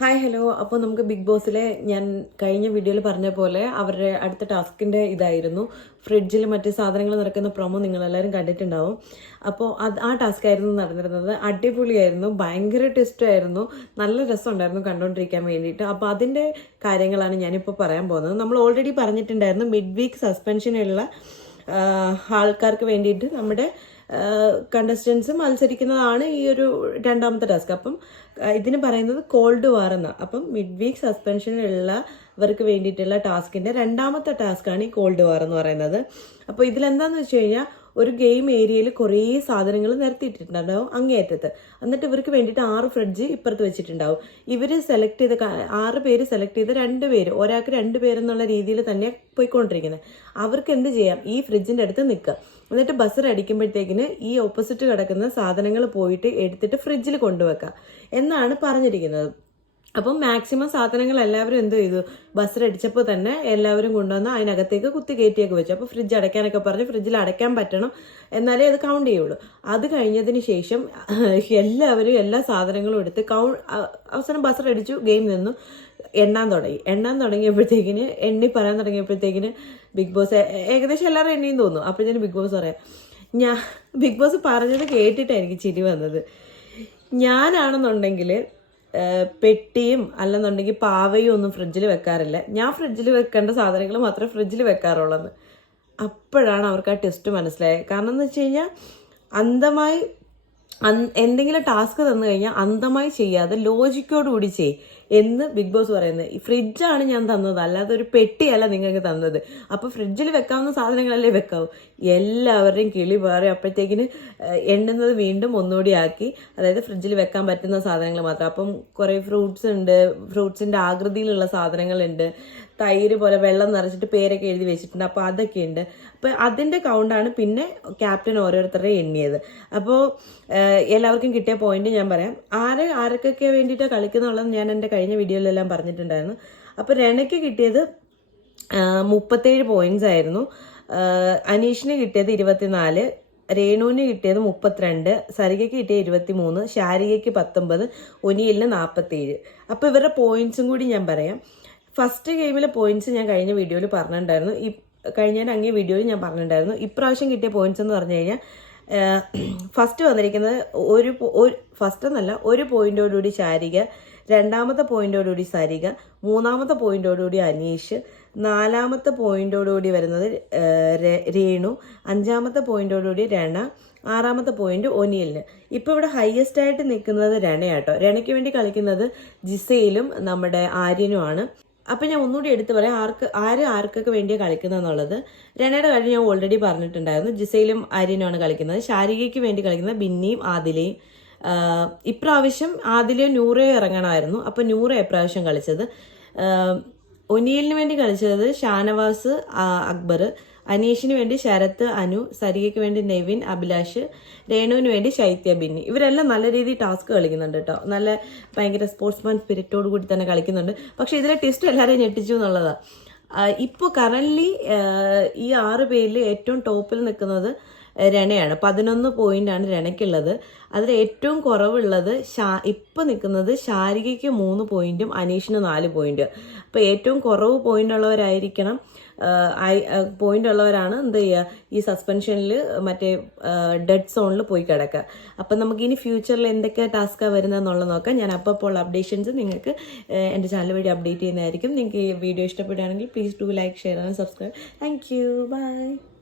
Hi hello അപ്പോൾ നമുക്ക് big ബോസിലെ ഞാൻ കഴിഞ്ഞ വീഡിയോയിൽ പറഞ്ഞ പോലെ അവരുടെ അടുത്ത ടാസ്കിന്റെ ഇതായിരുന്നു. ഫ്രിഡ്ജിൽ മറ്റ് സാധനങ്ങൾ നിറക്കുന്ന പ്രൊമോ നിങ്ങളെല്ലാവരും കണ്ടിട്ടുണ്ടാവും. അപ്പോൾ അത് ആ ടാസ്ക് ആയിരുന്നു നടന്നിരുന്നത്. അടിപൊളിയായിരുന്നു. ഭയങ്കര ടെസ്റ്റായിരുന്നു നല്ല രസമുണ്ടായിരുന്നു കണ്ടുകൊണ്ടിരിക്കാൻ വേണ്ടിയിട്ട്. അപ്പോൾ അതിന്റെ കാര്യങ്ങളാണ് ഞാനിപ്പോൾ പറയാൻ പോകുന്നത്. നമ്മൾ ഓൾറെഡി പറഞ്ഞിട്ടുണ്ടായിരുന്നു മിഡ് വീക്ക് സസ്പെൻഷനുള്ള ആൾക്കാർക്ക് വേണ്ടിയിട്ട് നമ്മുടെ കണ്ടസ്റ്റൻസ് മത്സരിക്കുന്നതാണ് ഈ ഒരു രണ്ടാമത്തെ ടാസ്ക് അപ്പം ഇതിന് പറയുന്നത് കോൾഡ് വാർ എന്ന. അപ്പം മിഡ് വീക്ക് സസ്പെൻഷനിലുള്ളവർക്ക് വേണ്ടിയിട്ടുള്ള ടാസ്കിന്റെ രണ്ടാമത്തെ ടാസ്ക്കാണ് ഈ കോൾഡ് വാർ എന്ന് പറയുന്നത്. അപ്പോൾ ഇതിലെന്താന്ന് വെച്ച് കഴിഞ്ഞാൽ ഒരു ഗെയിം ഏരിയയിൽ കുറേ സാധനങ്ങൾ നിരത്തിയിട്ടിട്ടുണ്ടാവും അങ്ങേയറ്റത്ത്. എന്നിട്ട് ഇവർക്ക് വേണ്ടിയിട്ട് ആറ് ഫ്രിഡ്ജ് ഇപ്പുറത്ത് വെച്ചിട്ടുണ്ടാവും. ഇവർ സെലക്ട് ചെയ്ത ആറ് പേര് സെലക്ട് ചെയ്ത രണ്ട് പേര് ഒരാൾക്ക് രണ്ട് പേരെന്നുള്ള രീതിയിൽ തന്നെ പോയിക്കൊണ്ടിരിക്കുന്നത് അവർക്ക് എന്ത് ചെയ്യാം? ഈ ഫ്രിഡ്ജിന്റെ അടുത്ത് നിൽക്കുക എന്നിട്ട് ബസ്സർ അടിക്കുമ്പോഴത്തേക്കിന് ഈ ഓപ്പോസിറ്റ് കിടക്കുന്ന സാധനങ്ങൾ പോയിട്ട് എടുത്തിട്ട് ഫ്രിഡ്ജിൽ കൊണ്ടുവെക്കുക എന്നാണ് പറഞ്ഞിരിക്കുന്നത്. അപ്പം മാക്സിമം സാധനങ്ങൾ എല്ലാവരും എന്ത് ചെയ്തു? ബസ്സിലടിച്ചപ്പോൾ തന്നെ എല്ലാവരും കൊണ്ടുവന്ന് അതിനകത്തേക്ക് കുത്തി കയറ്റിയൊക്കെ വെച്ചു. അപ്പോൾ ഫ്രിഡ്ജ് അടയ്ക്കാനൊക്കെ പറഞ്ഞ് ഫ്രിഡ്ജിൽ അടയ്ക്കാൻ പറ്റണം എന്നാലേ അത് കൗണ്ട് ചെയ്യുള്ളൂ. അത് കഴിഞ്ഞതിന് ശേഷം എല്ലാവരും എല്ലാ സാധനങ്ങളും എടുത്ത് കൗ അവസാനം ബസ്സിലടിച്ചു ഗെയിം നിന്നു. എണ്ണാൻ തുടങ്ങി. എണ്ണാൻ തുടങ്ങിയപ്പോഴത്തേക്കിന് എണ്ണി പറയാൻ തുടങ്ങിയപ്പോഴത്തേക്കിന് ബിഗ് ബോസ് ഏകദേശം എല്ലാവരും എണ്ണിയും തോന്നുന്നു അപ്പോഴത്തേന് ബിഗ് ബോസ് പറയാം ഞാൻ ബിഗ് ബോസ് പറഞ്ഞത് കേട്ടിട്ടാണ് എനിക്ക് ചിരി വന്നത്. ഞാനാണെന്നുണ്ടെങ്കിൽ പെട്ടിയും അല്ലെന്നുണ്ടെങ്കിൽ പാവയും ഒന്നും ഫ്രിഡ്ജിൽ വെക്കാറില്ല. ഞാൻ ഫ്രിഡ്ജിൽ വെക്കേണ്ട സാധനങ്ങൾ മാത്രമേ ഫ്രിഡ്ജിൽ വെക്കാറുള്ളൂ അപ്പോഴാണ് അവർക്ക് ആ ടെസ്റ്റ് മനസ്സിലായത്. കാരണം എന്ന് വെച്ച് കഴിഞ്ഞാൽ അന്ധമായി എന്തെങ്കിലും ടാസ്ക് തന്നു കഴിഞ്ഞാൽ അന്ധമായി ചെയ്യാതെ ലോജിക്കോടുകൂടി ചെയ് എന്ന് ബിഗ് ബോസ് പറയുന്നത്. ഫ്രിഡ്ജാണ് ഞാൻ തന്നത്. അല്ലാതെ ഒരു പെട്ടിയല്ല നിങ്ങൾക്ക് തന്നത്. അപ്പോൾ ഫ്രിഡ്ജിൽ വെക്കാവുന്ന സാധനങ്ങളല്ലേ വെക്കാവൂ? എല്ലാവരുടെയും കിളി പാറി അപ്പോഴത്തേക്കിന് എണ്ണുന്നത് വീണ്ടും ഒന്നുകൂടി ആക്കി. അതായത് ഫ്രിഡ്ജിൽ വെക്കാൻ പറ്റുന്ന സാധനങ്ങൾ മാത്രം. അപ്പം കുറേ ഫ്രൂട്ട്സ് ഉണ്ട്. ഫ്രൂട്ട്സിന്റെ ആകൃതിയിലുള്ള സാധനങ്ങളുണ്ട്. തൈര് പോലെ വെള്ളം നിറച്ചിട്ട് പേരൊക്കെ എഴുതി വെച്ചിട്ടുണ്ട്. അപ്പോൾ അതൊക്കെ ഉണ്ട് അപ്പോൾ അതിന്റെ കൗണ്ടാണ് പിന്നെ ക്യാപ്റ്റൻ ഓരോരുത്തരുടെ എണ്ണിയത്. അപ്പോൾ എല്ലാവർക്കും കിട്ടിയ പോയിന്റ് ഞാൻ പറയാം. ആരെ ആർക്കൊക്കെ വേണ്ടിയിട്ട് കളിക്കുന്നുള്ളത് ഞാൻ എന്റെ കഴിഞ്ഞ വീഡിയോയിലെല്ലാം പറഞ്ഞിട്ടുണ്ടായിരുന്നു. അപ്പോൾ രണയ്ക്ക് കിട്ടിയത് മുപ്പത്തേഴ് പോയിന്റ്സ് ആയിരുന്നു. അനീഷിന് കിട്ടിയത് ഇരുപത്തിനാല് രേണുവിന് കിട്ടിയത് മുപ്പത്തിരണ്ട് സരികയ്ക്ക് കിട്ടിയത് ഇരുപത്തി മൂന്ന് ശാരികയ്ക്ക് പത്തൊമ്പത് ഒനിയലിന് നാൽപ്പത്തേഴ് അപ്പോൾ ഇവരുടെ പോയിന്റ്സും കൂടി ഞാൻ പറയാം. ഫസ്റ്റ് ഗെയിമിലെ പോയിന്റ്സ് ഞാൻ കഴിഞ്ഞ വീഡിയോയിൽ പറഞ്ഞിട്ടുണ്ടായിരുന്നു ഈ കഴിഞ്ഞ അങ്ങേ വീഡിയോയിൽ ഞാൻ പറഞ്ഞിട്ടുണ്ടായിരുന്നു ഇപ്രാവശ്യം കിട്ടിയ പോയിന്റ്സ് എന്ന് പറഞ്ഞു കഴിഞ്ഞാൽ ഫസ്റ്റ് വന്നിരിക്കുന്നത് ഒരു ഫസ്റ്റ് എന്നല്ല ഒരു പോയിന്റോടുകൂടി ശാരിക രണ്ടാമത്തെ പോയിന്റോടുകൂടി സരിക മൂന്നാമത്തെ പോയിന്റോടുകൂടി അനീഷ് നാലാമത്തെ പോയിന്റോടുകൂടി വരുന്നത് രേണു അഞ്ചാമത്തെ പോയിന്റോടുകൂടി രണ ആറാമത്തെ പോയിന്റ് ഒനിയലിന് ഇപ്പൊ ഇവിടെ ഹയസ്റ്റ് ആയിട്ട് നിൽക്കുന്നത് രണയാട്ടോ. രണയ്ക്ക് വേണ്ടി കളിക്കുന്നത് ജിസയിലും നമ്മുടെ ആര്യനുമാണ്. അപ്പൊ ഞാൻ ഒന്നുകൂടി എടുത്ത് പറയാം ആർക്ക് ആര് ആർക്കൊക്കെ വേണ്ടിയാണ് കളിക്കുന്നത് എന്നുള്ളത്. രണയുടെ കാര്യം ഞാൻ ഓൾറെഡി പറഞ്ഞിട്ടുണ്ടായിരുന്നു ജിസയിലും ആര്യനുമാണ് കളിക്കുന്നത്. ശാരികയ്ക്ക് വേണ്ടി കളിക്കുന്നത് ബിന്നിയും ആദിലയും. ഇപ്രാവശ്യം ആദിലയോ നൂറയോ ഇറങ്ങണമായിരുന്നു. അപ്പം നൂറ ഇപ്രാവശ്യം കളിച്ചത്. ഒനിയലിന് വേണ്ടി കളിച്ചത് ഷാനവാസ് അക്ബർ. അനീഷിന് വേണ്ടി ശരത്ത് അനു സരികയ്ക്ക് വേണ്ടി നെവിൻ അഭിലാഷ് രേണുവിന് വേണ്ടി ശൈത്യ ബിന്നി. ഇവരെല്ലാം നല്ല രീതിയിൽ ടാസ്ക് കളിക്കുന്നുണ്ട് കേട്ടോ. നല്ല ഭയങ്കര സ്പോർട്സ്മാൻ സ്പിരിറ്റോട് കൂടി തന്നെ കളിക്കുന്നുണ്ട്. പക്ഷെ ഇതിലെ ടെസ്റ്റ് എല്ലാവരെയും ഞെട്ടിച്ചു എന്നുള്ളതാണ് ഇപ്പോൾ കറന്റ്ലി ഈ ആറ് പേരിൽ ഏറ്റവും ടോപ്പിൽ നിൽക്കുന്നത് രണയാണ്. പതിനൊന്ന് പോയിന്റ് ആണ് രണയ്ക്കുള്ളത്. അതിൽ ഏറ്റവും കുറവുള്ളത് ഷാ ഇപ്പം നിൽക്കുന്നത് ശാരികയ്ക്ക് മൂന്ന് പോയിന്റും അനീഷിന് നാല് പോയിന്റ് അപ്പോൾ ഏറ്റവും കുറവ് പോയിന്റ് ഉള്ളവരായിരിക്കണം പോയിന്റ് ഉള്ളവരാണ് എന്ത് ചെയ്യുക ഈ സസ്പെൻഷനിൽ മറ്റേ ഡെഡ് സോണിൽ പോയി കിടക്കുക അപ്പം നമുക്ക് ഇനി ഫ്യൂച്ചറിൽ എന്തൊക്കെ ടാസ്ക്കാണ് വരുന്നതെന്നുള്ളത് നോക്കാം. ഞാൻ അപ്പോൾ അപ്പോൾ അപ്ഡേഷൻസ് നിങ്ങൾക്ക് എന്റെ ചാനൽ വഴി അപ്ഡേറ്റ് ചെയ്യുന്നതായിരിക്കും. നിങ്ങൾക്ക് ഈ വീഡിയോ ഇഷ്ടപ്പെടുകയാണെങ്കിൽ please do like share and subscribe thank you bye